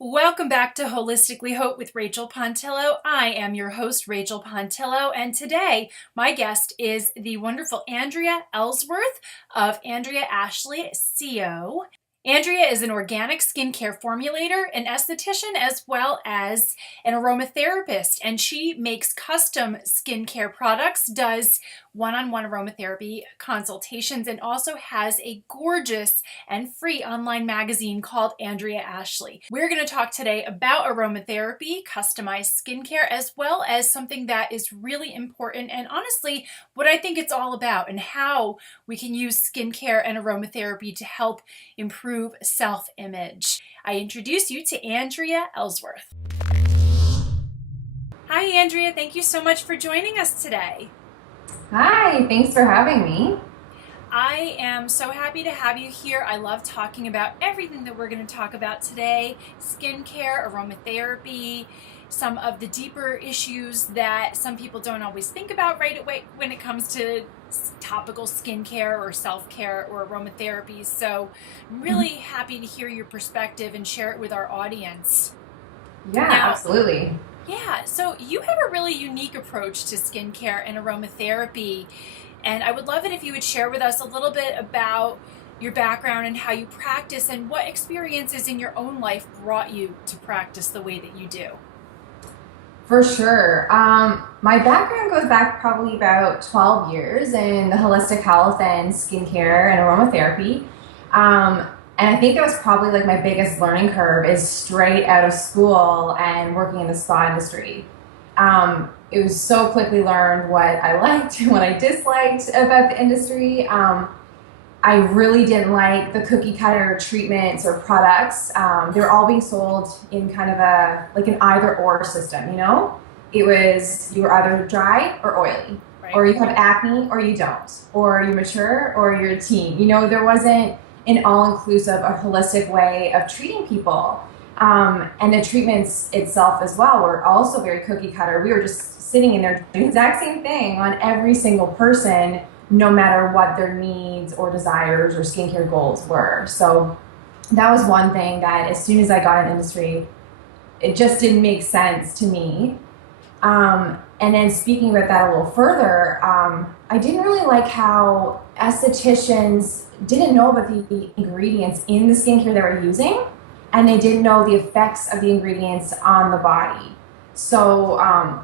Welcome back to Holistically Hope with Rachel Pontillo. I am your host, Rachel Pontillo, and today my guest is the wonderful Andrea Ellsworth of Andrea Ashley CO. Andrea is an organic skincare formulator, an esthetician, as well as an aromatherapist, and she makes custom skincare products, does one-on-one aromatherapy consultations, and also has a gorgeous and free online magazine called Andrea Ashley. We're going to talk today about aromatherapy, customized skincare, as well as something that is really important and honestly what I think it's all about and how we can use skincare and aromatherapy to help improve self-image. I introduce you to Andrea Ellsworth. Hi, Andrea. Thank you so much for joining us today. Hi, thanks for having me. I am so happy to have you here. I love talking about everything that we're going to talk about today: skincare, aromatherapy, some of the deeper issues that some people don't always think about right away when it comes to topical skincare or self-care or aromatherapy. So I'm really happy to hear your perspective and share it with our audience. Yeah, Now, absolutely. yeah, so you have a really unique approach to skincare and aromatherapy. And I would love it if you would share with us a little bit about your background and how you practice and what experiences in your own life brought you to practice the way that you do. For sure. My background goes back probably about 12 years in the holistic health and skincare and aromatherapy. And I think that was probably like my biggest learning curve is straight out of school and working in the spa industry. It was so quickly learned what I liked and what I disliked about the industry. I really didn't like the cookie cutter treatments or products. They were all being sold in kind of an either or system, you know? It was, you were either dry or oily, Right. or you have acne or you don't, or you're mature or you're a teen. You know, there wasn't an all-inclusive, a holistic way of treating people. And the treatments itself as well were also very cookie cutter. We were just sitting in there doing the exact same thing on every single person, no matter what their needs or desires or skincare goals were. So that was one thing that as soon as I got in industry, it just didn't make sense to me. And then speaking about that a little further, I didn't really like how estheticians didn't know about the ingredients in the skincare they were using, and they didn't know the effects of the ingredients on the body. So,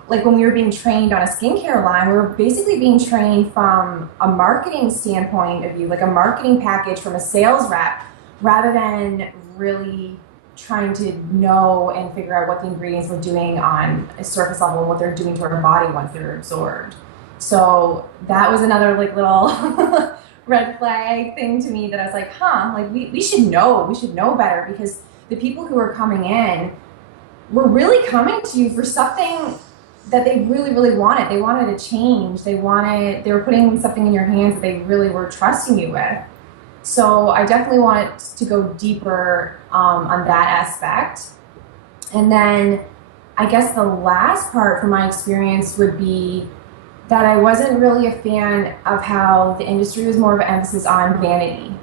like when we were being trained on a skincare line, we were basically being trained from a marketing standpoint of view, like a marketing package from a sales rep, rather than really trying to know and figure out what the ingredients were doing on a surface level and what they're doing to our body once they're absorbed. So that was another like little red flag thing to me that I was like, like we should know better, because the people who are coming in were really coming to you for something that they really, really wanted. They wanted a change. They were putting something in your hands that they really were trusting you with. So I definitely wanted to go deeper on that aspect. And then I guess the last part from my experience would be that I wasn't really a fan of how the industry was more of an emphasis on vanity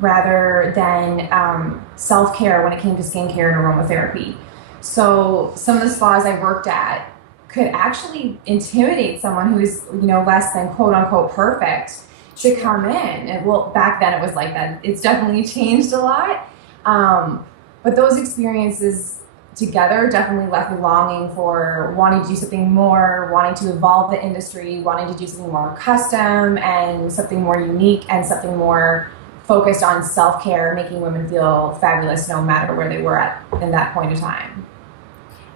rather than self-care when it came to skincare and aromatherapy. So some of the spas I worked at could actually intimidate someone who's, less than quote unquote perfect to come in. And well, back then it was like that. It's definitely changed a lot. But those experiences together definitely left me longing for wanting to do something more, wanting to evolve the industry, wanting to do something more custom and something more unique and something more focused on self-care, making women feel fabulous no matter where they were at in that point in time.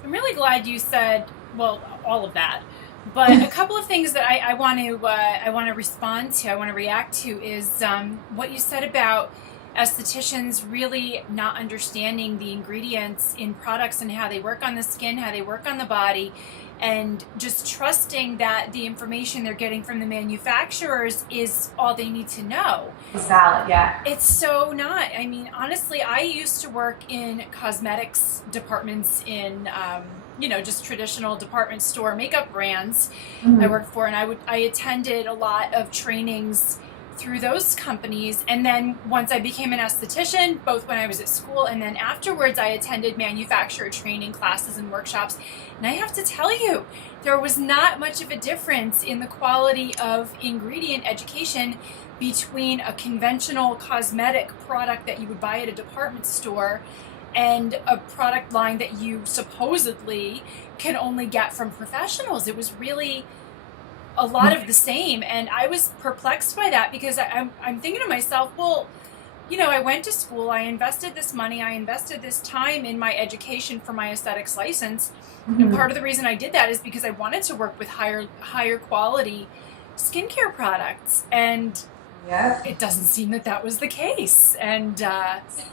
I'm really glad you said, well, all of that. But a couple of things that I want to respond to, I want to react to, is what you said about estheticians really not understanding the ingredients in products and how they work on the skin, how they work on the body, and just trusting that the information they're getting from the manufacturers is all they need to know. It's valid, yeah. It's so not. I mean, honestly, I used to work in cosmetics departments in, just traditional department store makeup brands. I worked for, and I attended a lot of trainings through those companies. And then once I became an esthetician, both when I was at school and then afterwards, I attended manufacturer training classes and workshops. And I have to tell you, there was not much of a difference in the quality of ingredient education between a conventional cosmetic product that you would buy at a department store and a product line that you supposedly can only get from professionals. It was really a lot of the same. And I was perplexed by that because I'm thinking to myself, well, I went to school, I invested this money, I invested this time in my education for my aesthetics license. Mm-hmm. And part of the reason I did that is because I wanted to work with higher quality skincare products. And Yeah. it doesn't seem that was the case. And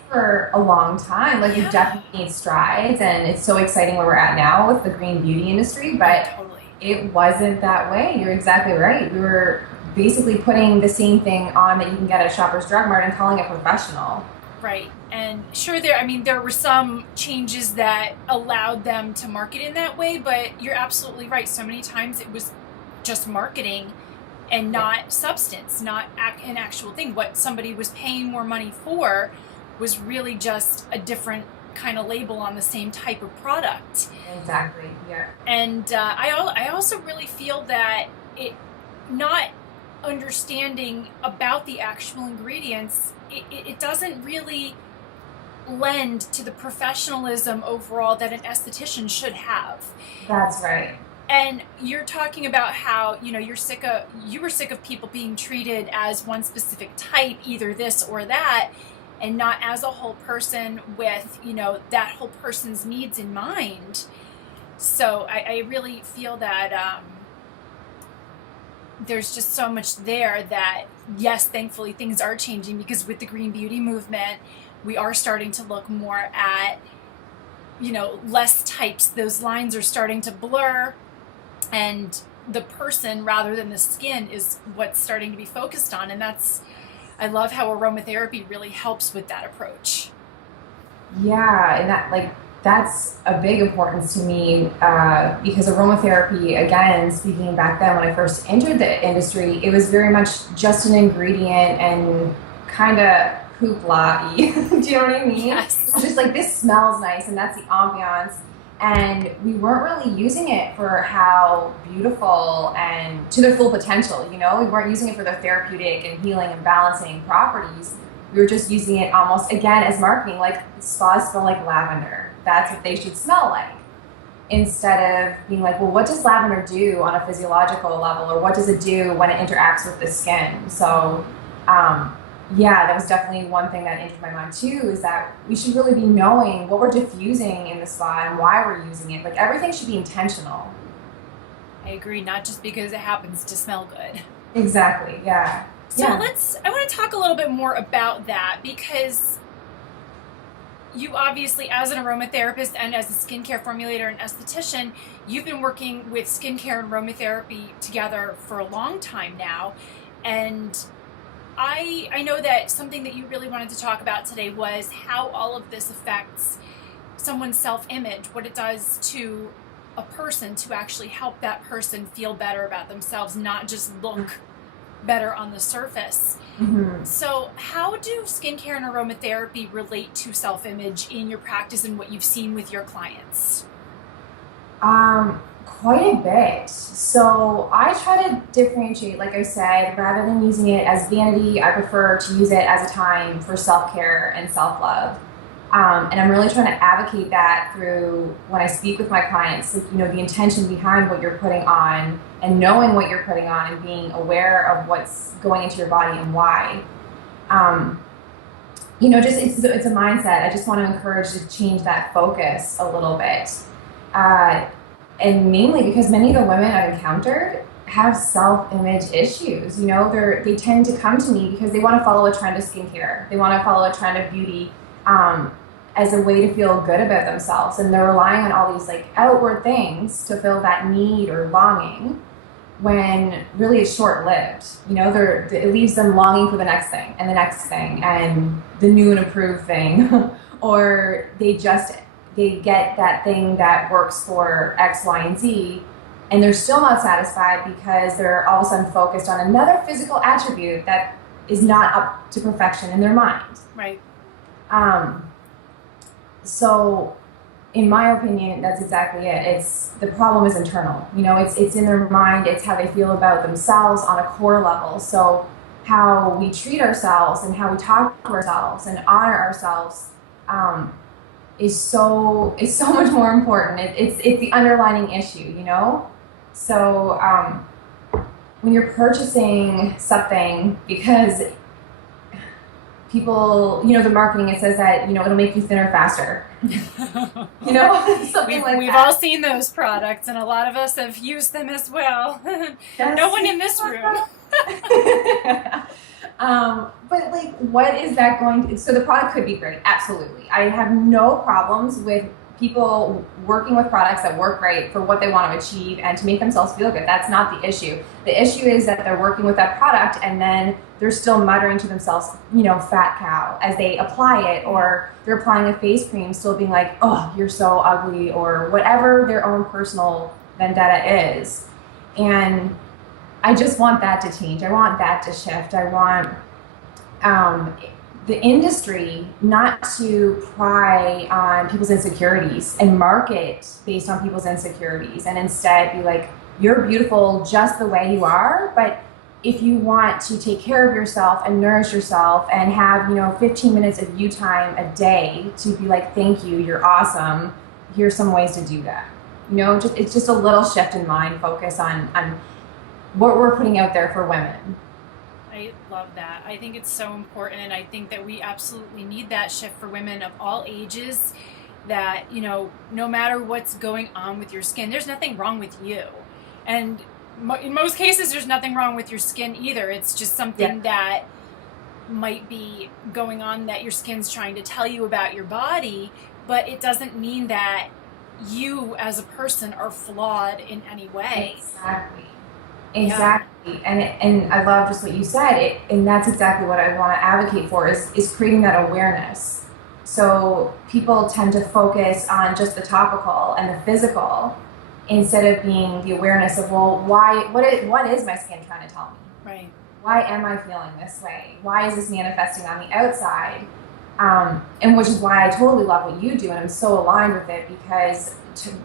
For a long time, like we've definitely made strides, and it's so exciting where we're at now with the green beauty industry, but totally. it wasn't that way. You're exactly right. We were basically putting the same thing on that you can get at Shoppers Drug Mart and calling it professional. Right. And sure, there were some changes that allowed them to market in that way, but you're absolutely right. So many times it was just marketing and not substance, not an actual thing. What somebody was paying more money for was really just a different kind of label on the same type of product. Exactly. Yeah. And I also really feel that it not understanding about the actual ingredients, it doesn't really lend to the professionalism overall that an esthetician should have. That's right. And you're talking about how, you were sick of people being treated as one specific type, either this or that, and not as a whole person with, that whole person's needs in mind. So I really feel that there's just so much there that, yes, thankfully things are changing, because with the green beauty movement, we are starting to look more at, less types. Those lines are starting to blur, and the person rather than the skin is what's starting to be focused on. And I love how aromatherapy really helps with that approach. Yeah, and that's a big importance to me because aromatherapy, again, speaking back then when I first entered the industry, it was very much just an ingredient and kind of hoopla-y. Do you know what I mean? Yes. It was just like, this smells nice, and that's the ambiance. And we weren't really using it for how beautiful and to their full potential. We weren't using it for the therapeutic and healing and balancing properties. We were just using it almost, again, as marketing, like spas smell like lavender. That's what they should smell like. Instead of being like, well, what does lavender do on a physiological level, or what does it do when it interacts with the skin? So, yeah, that was definitely one thing that entered my mind too, is that we should really be knowing what we're diffusing in the spa and why we're using it. Like, everything should be intentional. I agree, not just because it happens to smell good. Exactly, yeah. So I want to talk a little bit more about that, because you obviously, as an aromatherapist and as a skincare formulator and esthetician, you've been working with skincare and aromatherapy together for a long time now. And I know that something that you really wanted to talk about today was how all of this affects someone's self-image, what it does to a person to actually help that person feel better about themselves, not just look better on the surface. Mm-hmm. So how do skincare and aromatherapy relate to self-image in your practice and what you've seen with your clients? Quite a bit. So I try to differentiate, like I said, rather than using it as vanity, I prefer to use it as a time for self-care and self-love. And I'm really trying to advocate that through when I speak with my clients, like, the intention behind what you're putting on, and knowing what you're putting on and being aware of what's going into your body and why. Just it's a mindset. I just want to encourage to change that focus a little bit. And mainly because many of the women I've encountered have self-image issues. They tend to come to me because they want to follow a trend of skincare. They want to follow a trend of beauty as a way to feel good about themselves. And they're relying on all these outward things to fill that need or longing, when really it's short-lived. It leaves them longing for the next thing and the next thing and the new and improved thing. Or they get that thing that works for X, Y, and Z, and they're still not satisfied because they're all of a sudden focused on another physical attribute that is not up to perfection in their mind. Right. So in my opinion, that's exactly it. The problem is internal. It's in their mind. It's how they feel about themselves on a core level. So how we treat ourselves and how we talk to ourselves and honor ourselves is so much more important. It's the underlying issue. So when you're purchasing something because people, the marketing, it says that, it'll make you thinner faster. Something like we've that. all seen those products, and a lot of us have used them as well. No one in this room. But like, what is that going to, so the product could be great. Absolutely. I have no problems with people working with products that work great for what they want to achieve and to make themselves feel good. That's not the issue. The issue is that they're working with that product and then they're still muttering to themselves, fat cow, as they apply it, or they're applying a face cream still being like, oh, you're so ugly, or whatever their own personal vendetta is. And I just want that to change. I want that to shift. I want the industry not to pry on people's insecurities and market based on people's insecurities, and instead be like, you're beautiful just the way you are, but if you want to take care of yourself and nourish yourself and have 15 minutes of you time a day to be like, thank you, you're awesome, here's some ways to do that. It's just a little shift in mind focus on what we're putting out there for women. I love that. I think it's so important, and I think that we absolutely need that shift for women of all ages, that, no matter what's going on with your skin, there's nothing wrong with you. And in most cases, there's nothing wrong with your skin either. It's just something that might be going on that your skin's trying to tell you about your body, but it doesn't mean that you as a person are flawed in any way. Exactly. Yeah. And I love just what you said, and that's exactly what I want to advocate for is creating that awareness. So people tend to focus on just the topical and the physical instead of being the awareness of, well, what is my skin trying to tell me? Right. Why am I feeling this way? Why is this manifesting on the outside? And which is why I totally love what you do, and I'm so aligned with it, because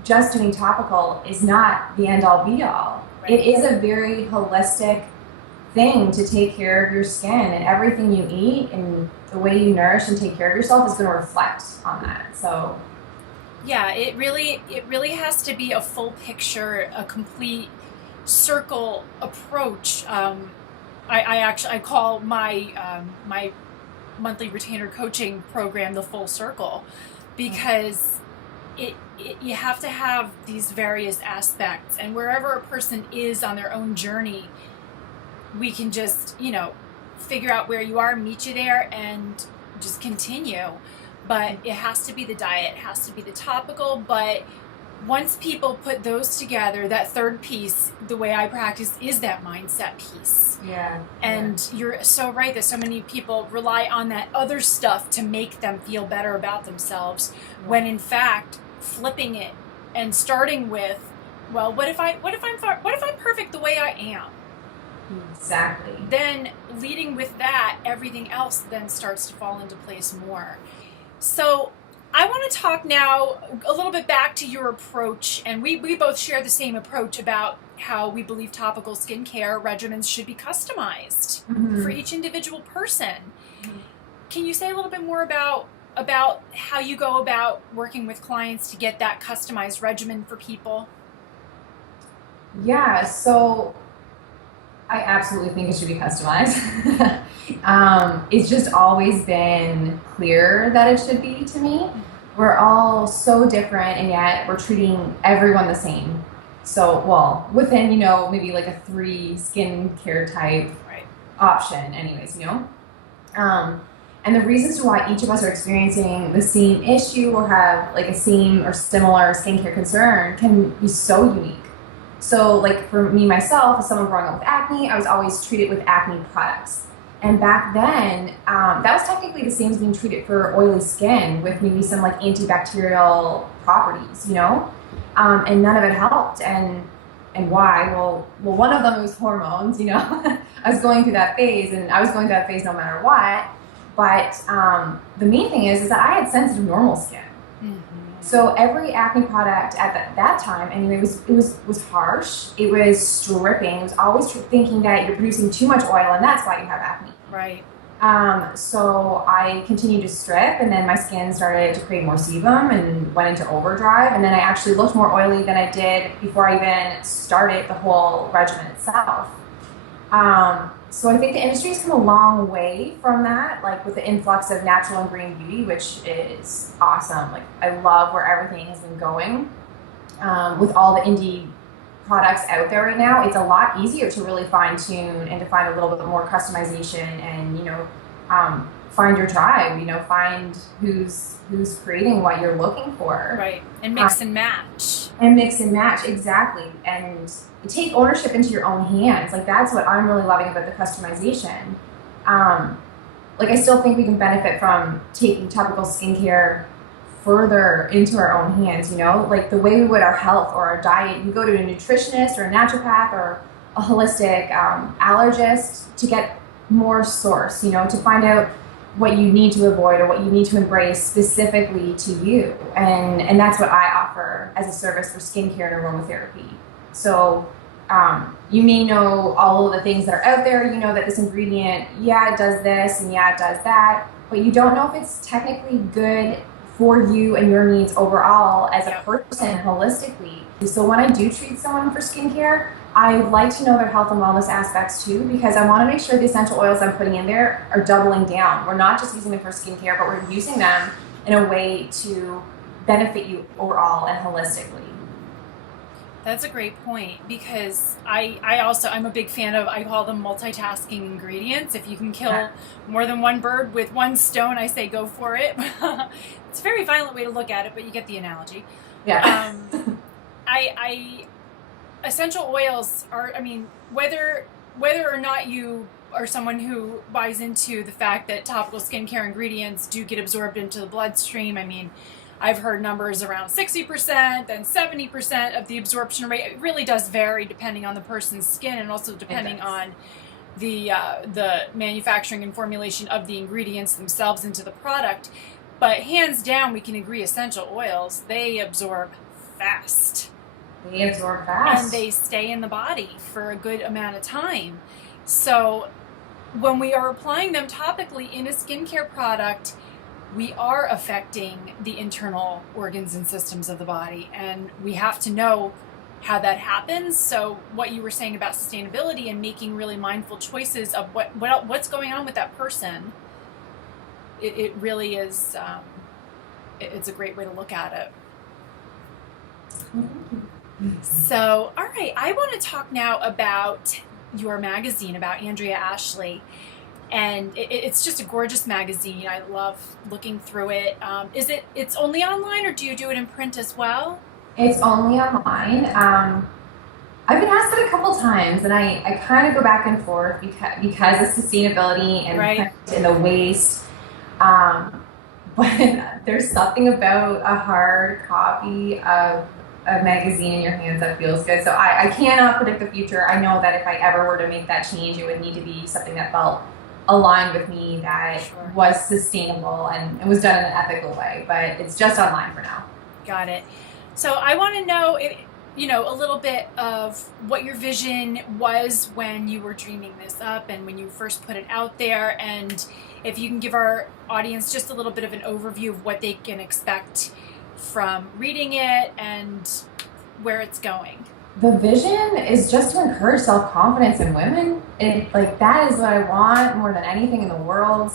just doing topical is not the end all be all. Right. It is a very holistic thing to take care of your skin, and everything you eat and the way you nourish and take care of yourself is going to reflect on that. So yeah, it really has to be a full picture, a complete circle approach. I call my my monthly retainer coaching program the full circle, because you have to have these various aspects, and wherever a person is on their own journey, we can just figure out where you are, meet you there, and just continue. But it has to be the diet, it has to be the topical. But once people put those together, that third piece, the way I practice, is that mindset piece. Yeah. And you're so right that so many people rely on that other stuff to make them feel better about themselves, when in fact flipping it and starting with, well, what if I'm perfect the way I am? Exactly. Then leading with that, everything else then starts to fall into place more. So I want to talk now a little bit back to your approach, and we both share the same approach about how we believe topical skincare regimens should be customized for each individual person. Can you say a little bit more about how you go about working with clients to get that customized regimen for people? Yeah, so I absolutely think it should be customized. It's just always been clear that it should be to me. We're all so different, and yet we're treating everyone the same. So, well, within, maybe like a 3 skincare type option anyways, and the reasons to why each of us are experiencing the same issue or have like a same or similar skincare concern can be so unique. So like for me, myself, as someone growing up with acne, I was always treated with acne products. And back then, that was technically the same as being treated for oily skin with maybe some like antibacterial properties, and none of it helped. And and why? Well, one of them was hormones. I was going through that phase, and I was going through that phase no matter what. But the main thing is that I had sensitive normal skin. Mm-hmm. So every acne product at that time, anyway, was harsh. It was stripping. It was always thinking that you're producing too much oil, and that's why you have acne. Right. So I continued to strip, and then my skin started to create more sebum and went into overdrive. And then I actually looked more oily than I did before I even started the whole regimen itself. So I think the industry has come a long way from that, like with the influx of natural and green beauty, which is awesome. Like I love where everything has been going. With all the indie products out there right now, it's a lot easier to really fine tune and to find a little bit more customization and, find your tribe, find who's creating what you're looking for. Right. And mix and match. And mix and match, exactly. And take ownership into your own hands. Like that's what I'm really loving about the customization. Like I still think we can benefit from taking topical skincare further into our own hands, like the way we would our health or our diet. You go to a nutritionist or a naturopath or a holistic allergist to get more source, to find out what you need to avoid or what you need to embrace specifically to you. And that's what I offer as a service for skincare and aromatherapy. So you may know all of the things that are out there. You know that this ingredient, it does this and it does that, but you don't know if it's technically good for you and your needs overall as a person holistically. So when I do treat someone for skincare, I like to know their health and wellness aspects too, because I want to make sure the essential oils I'm putting in there are doubling down. We're not just using them for skincare, but we're using them in a way to benefit you overall and holistically. That's a great point, because I'm a big fan of, I call them multitasking ingredients. If you can kill more than one bird with one stone, I say go for it. It's a very violent way to look at it, but you get the analogy. Yeah. Essential oils are, whether or not you are someone who buys into the fact that topical skincare ingredients do get absorbed into the bloodstream, I've heard numbers around 60%, then 70% of the absorption rate. It really does vary depending on the person's skin and also depending on the manufacturing and formulation of the ingredients themselves into the product. But hands down, we can agree essential oils, they absorb fast. And they stay in the body for a good amount of time. So when we are applying them topically in a skincare product, we are affecting the internal organs and systems of the body, and we have to know how that happens. So what you were saying about sustainability and making really mindful choices of what's going on with that person, it really is, it's a great way to look at it. So, all right, I want to talk now about your magazine, about Andrea Ashley. And it's just a gorgeous magazine. I love looking through it. It's only online, or do you do it in print as well? It's only online. I've been asked it a couple times, and I kind of go back and forth because of sustainability and print and the waste. But there's something about a hard copy of a magazine in your hands that feels good. So I cannot predict the future. I know that if I ever were to make that change, it would need to be something that felt aligned with me, that was sustainable and was done in an ethical way. But it's just online for now. Got it. So I want to know, a little bit of what your vision was when you were dreaming this up and when you first put it out there, and if you can give our audience just a little bit of an overview of what they can expect from reading it and where it's going. The vision is just to encourage self-confidence in women. That is what I want more than anything in the world.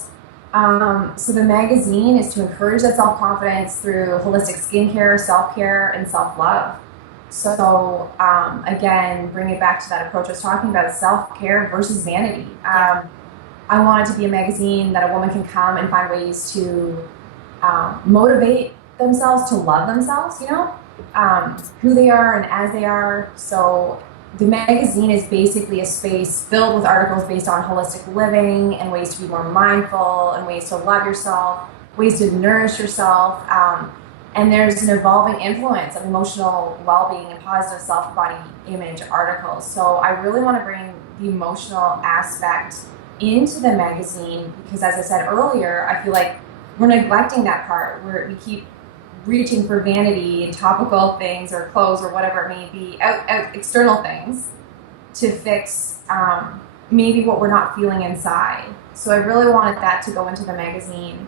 So the magazine is to encourage that self-confidence through holistic skincare, self-care, and self-love. So again, bring it back to that approach I was talking about, self-care versus vanity. I want it to be a magazine that a woman can come and find ways to motivate themselves to love themselves, who they are and as they are. So the magazine is basically a space filled with articles based on holistic living and ways to be more mindful and ways to love yourself, ways to nourish yourself. And there's an evolving influence of emotional well-being and positive self-body image articles. So I really want to bring the emotional aspect into the magazine because, as I said earlier, I feel like we're neglecting that part where we keep reaching for vanity and topical things or clothes or whatever it may be, external things to fix maybe what we're not feeling inside. So I really wanted that to go into the magazine.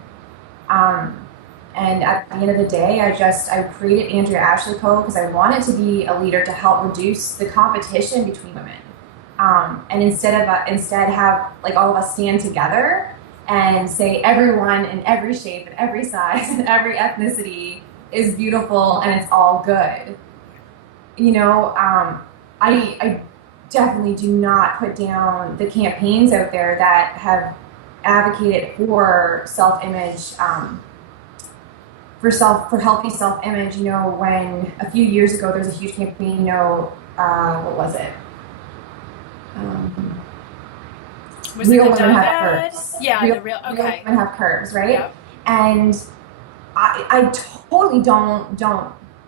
And at the end of the day, I created Andrea Ashley Co. because I wanted to be a leader to help reduce the competition between women. And instead have like all of us stand together and say everyone in every shape and every size and every ethnicity is beautiful and it's all good. You know, I definitely do not put down the campaigns out there that have advocated for self-image, for healthy self-image. You know, when a few years ago there was a huge campaign, you know, what was it? Was real it the women Dove have ad? curves. Yeah, Real, the real. real Okay. women have curves, right? Yep. And I totally don't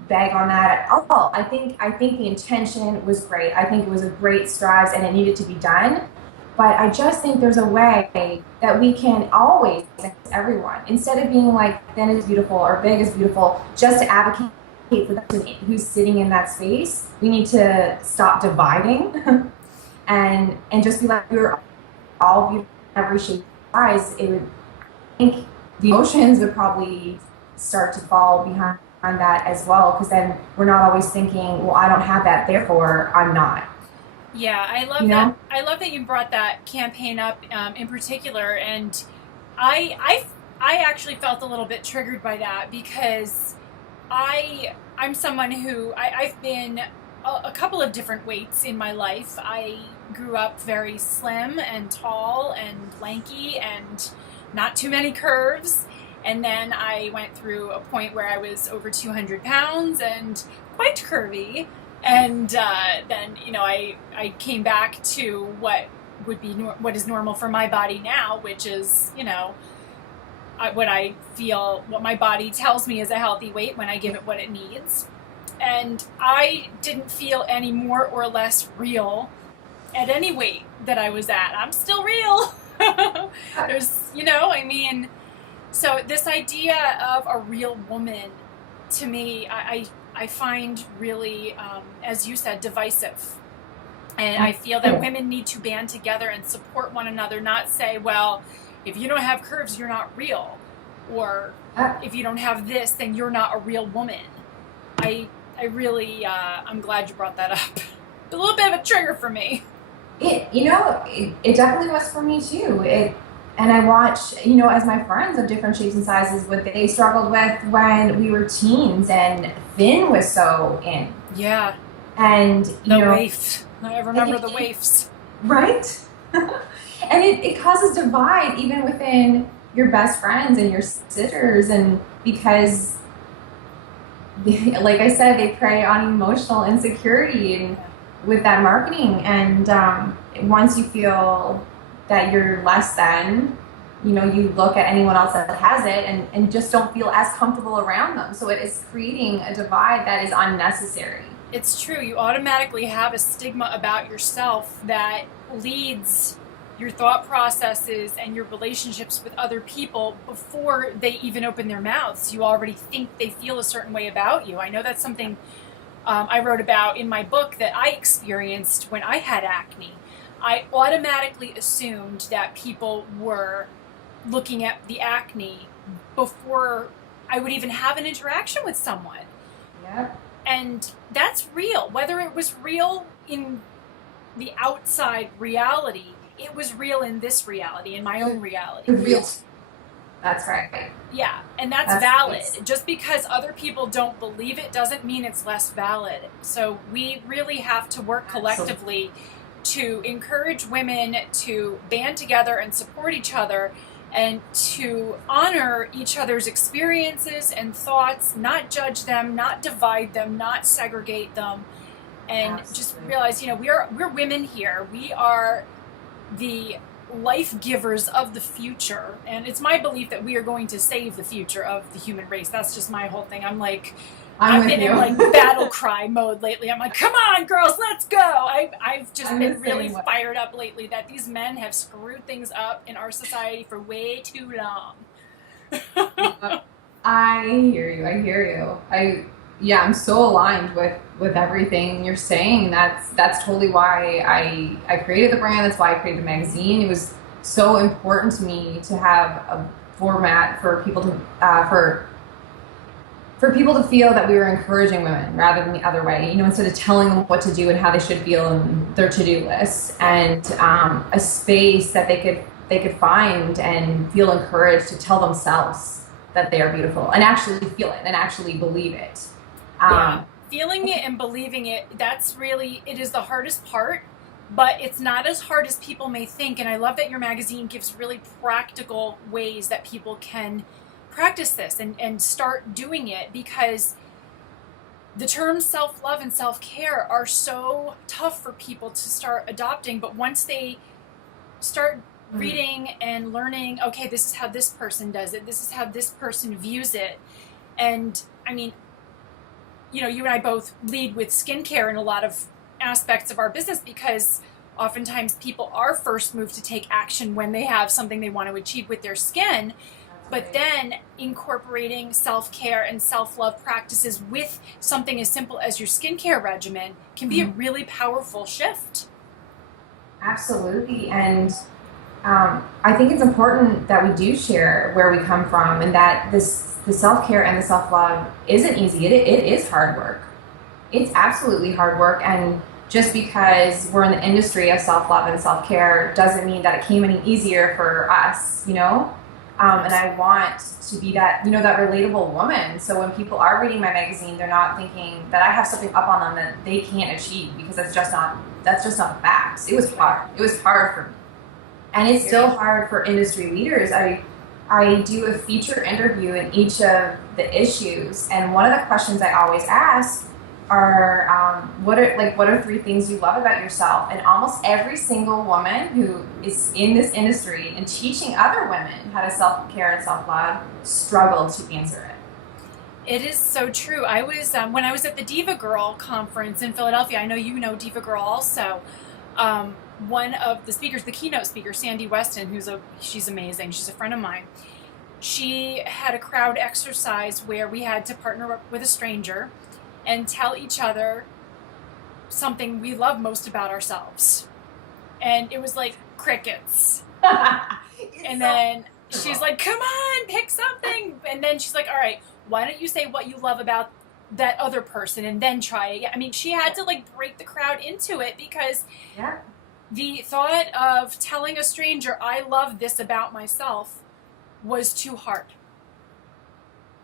beg on that at all. I think the intention was great. I think it was a great strides and it needed to be done. But I just think there's a way that we can always, everyone, instead of being like thin is beautiful or big is beautiful, just to advocate for the person who's sitting in that space, we need to stop dividing and just be like, we're all beautiful in every shape and size. It would, I think the emotions would probably start to fall behind that as well, because then we're not always thinking, well, I don't have that, therefore I'm not. Yeah, I love You that. know? I love that you brought that campaign up in particular, and I, I, I actually felt a little bit triggered by that because I'm someone who I've been a couple of different weights in my life. I grew up very slim and tall and lanky and not too many curves. And then I went through a point where I was over 200 pounds and quite curvy. And then, you know, I came back to what would be what is normal for my body now, which is, you know, what I feel, what my body tells me is a healthy weight when I give it what it needs. And I didn't feel any more or less real at any weight that I was at. I'm still real. There's, you know, I mean, so this idea of a real woman, to me, I find really, as you said, divisive. And I feel that women need to band together and support one another, not say, well, if you don't have curves, you're not real. Or if you don't have this, then you're not a real woman. I really, I'm glad you brought that up. A little bit of a trigger for me. It definitely was for me too. And I watch, you know, as my friends of different shapes and sizes, what they struggled with when we were teens and thin was so in. Yeah. And, the waif. I remember the waifs. Right? And it causes divide even within your best friends and your sisters. And because, like I said, they prey on emotional insecurity and with that marketing. And once you feel that you're less than, you know, you look at anyone else that has it and just don't feel as comfortable around them. So it is creating a divide that is unnecessary. It's true. You automatically have a stigma about yourself that leads your thought processes and your relationships with other people before they even open their mouths. You already think they feel a certain way about you. I know that's something I wrote about in my book that I experienced when I had acne. I automatically assumed that people were looking at the acne before I would even have an interaction with someone. Yep. And that's real. Whether it was real in the outside reality, it was real in this reality, in my own reality. Real. That's right. Yeah, and that's valid. Nice. Just because other people don't believe it doesn't mean it's less valid. So we really have to work collectively to encourage women to band together and support each other and to honor each other's experiences and thoughts, not judge them, not divide them, not segregate them, and just realize, you know, we're women here. life givers of the future. And it's my belief that we are going to save the future of the human race. That's just my whole thing. I've been in like battle cry mode lately. I'm like, come on, girls, let's go. I've just been really fired up lately that these men have screwed things up in our society for way too long. I hear you. I hear you. Yeah, I'm so aligned with everything you're saying. That's totally why I created the brand. That's why I created the magazine. It was so important to me to have a format for people to for people to feel that we were encouraging women rather than the other way, instead of telling them what to do and how they should feel in their to-do lists, and a space that they could find and feel encouraged to tell themselves that they are beautiful and actually feel it and actually believe it. Yeah. Feeling it and believing it, it is the hardest part, but it's not as hard as people may think. And I love that your magazine gives really practical ways that people can practice this and start doing it, because the terms self-love and self-care are so tough for people to start adopting. But once they start reading and learning, okay, this is how this person does it, this is how this person views it. And I mean, you and I both lead with skincare in a lot of aspects of our business, because oftentimes people are first moved to take action when they have something they want to achieve with their skin. But then incorporating self-care and self-love practices with something as simple as your skincare regimen can be a really powerful shift. Absolutely. And I think it's important that we do share where we come from, and that the self-care and the self-love isn't easy. It is hard work. It's absolutely hard work. And just because we're in the industry of self-love and self-care doesn't mean that it came any easier for us, and I want to be that, that relatable woman. So when people are reading my magazine, they're not thinking that I have something up on them that they can't achieve, because that's just not the facts. It was hard. It was hard for me. And it's still hard for industry leaders. I do a feature interview in each of the issues, and one of the questions I always ask are, what are 3 things you love about yourself? And almost every single woman who is in this industry and teaching other women how to self-care and self-love struggled to answer it. It is so true. I was when I was at the Diva Girl conference in Philadelphia. I know you know Diva Girl also. One of the speakers, the keynote speaker, Sandy Weston, she's amazing. She's a friend of mine. She had a crowd exercise where we had to partner up with a stranger and tell each other something we love most about ourselves. And it was like crickets. And then she's like, come on, pick something. And then she's like, all right, why don't you say what you love about that other person and then try it? I mean, she had to break the crowd into it, because the thought of telling a stranger, I love this about myself, was too hard.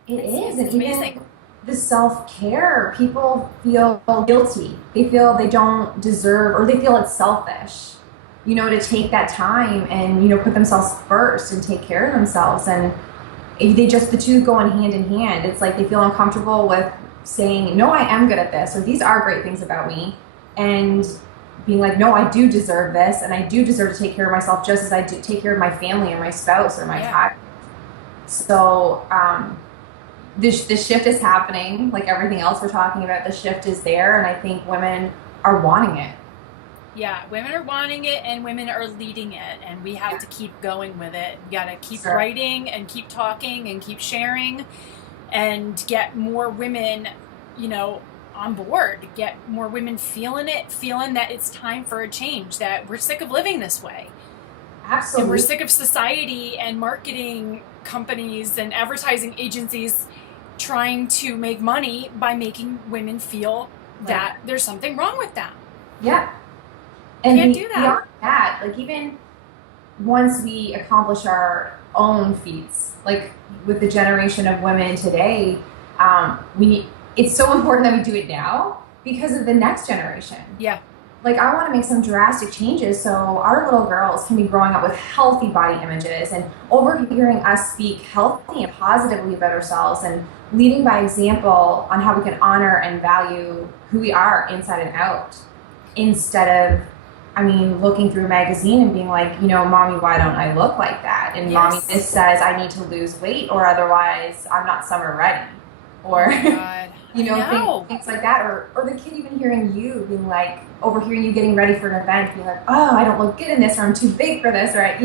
It's amazing. The self-care, people feel guilty. They feel they don't deserve, or they feel it's selfish, to take that time and, put themselves first and take care of themselves. And the two go hand in hand. It's like they feel uncomfortable with saying, no, I am good at this, or these are great things about me. And being like, no, I do deserve this, and I do deserve to take care of myself just as I do take care of my family or my spouse or my child. So this shift is happening, like everything else we're talking about. The shift is there, and I think women are wanting it. Yeah, women are wanting it, and women are leading it, and we have to keep going with it. We got to keep writing and keep talking and keep sharing, and get more women, on board, get more women feeling that it's time for a change, that we're sick of living this way. Absolutely. And we're sick of society and marketing companies and advertising agencies trying to make money by making women feel that there's something wrong with them. Yeah. And can't do that. Beyond that, even once we accomplish our own feats, with the generation of women today, it's so important that we do it now because of the next generation. Yeah. I want to make some drastic changes so our little girls can be growing up with healthy body images, and overhearing us speak healthy and positively about ourselves, and leading by example on how we can honor and value who we are inside and out, instead of I mean, looking through a magazine and being like, mommy, why don't I look like that? And mommy, this Yes. says I need to lose weight or otherwise I'm not summer ready. Oh Or, my God. I know. things like that. Or the kid even hearing you being like, overhearing you getting ready for an event, being like, oh, I don't look good in this, or I'm too big for this, right?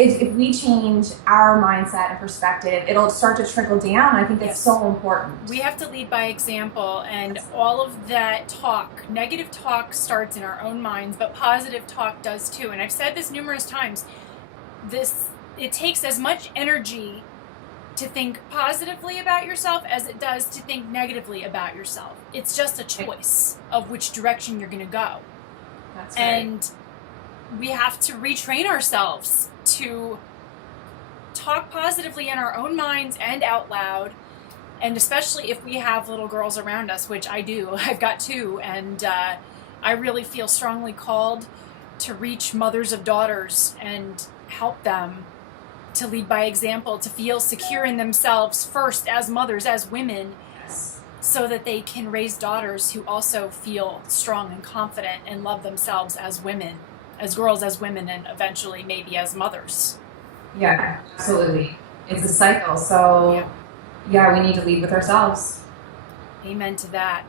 If we change our mindset and perspective, it'll start to trickle down. I think that's Yes. so important. We have to lead by example, and all of that talk, negative talk starts in our own minds, but positive talk does too. And I've said this numerous times. It takes as much energy to think positively about yourself as it does to think negatively about yourself. It's just a choice of which direction you're going to go. That's right. And we have to retrain ourselves to talk positively in our own minds and out loud. And especially if we have little girls around us, which I do. I've got two, and I really feel strongly called to reach mothers of daughters and help them to lead by example, to feel secure in themselves first as mothers, as women, Yes. so that they can raise daughters who also feel strong and confident and love themselves as women, as girls, as women, and eventually maybe as mothers. Yeah, absolutely. It's a cycle. So, yeah, we need to lead with ourselves. Amen to that.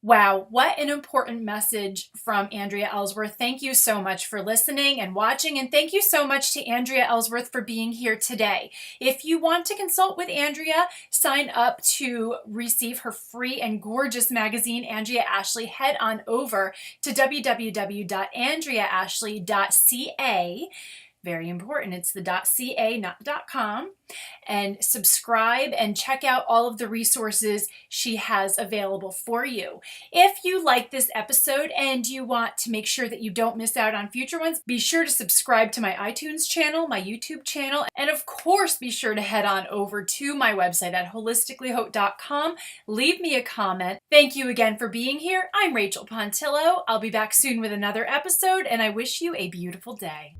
Wow, what an important message from Andrea Ellsworth. Thank you so much for listening and watching, and thank you so much to Andrea Ellsworth for being here today. If you want to consult with Andrea, sign up to receive her free and gorgeous magazine, Andrea Ashley. Head on over to www.andreaashley.ca. Very important. It's the .ca, not .com. And subscribe and check out all of the resources she has available for you. If you like this episode and you want to make sure that you don't miss out on future ones, be sure to subscribe to my iTunes channel, my YouTube channel, and of course, be sure to head on over to my website at holisticallyhope.com. Leave me a comment. Thank you again for being here. I'm Rachel Pontillo. I'll be back soon with another episode, and I wish you a beautiful day.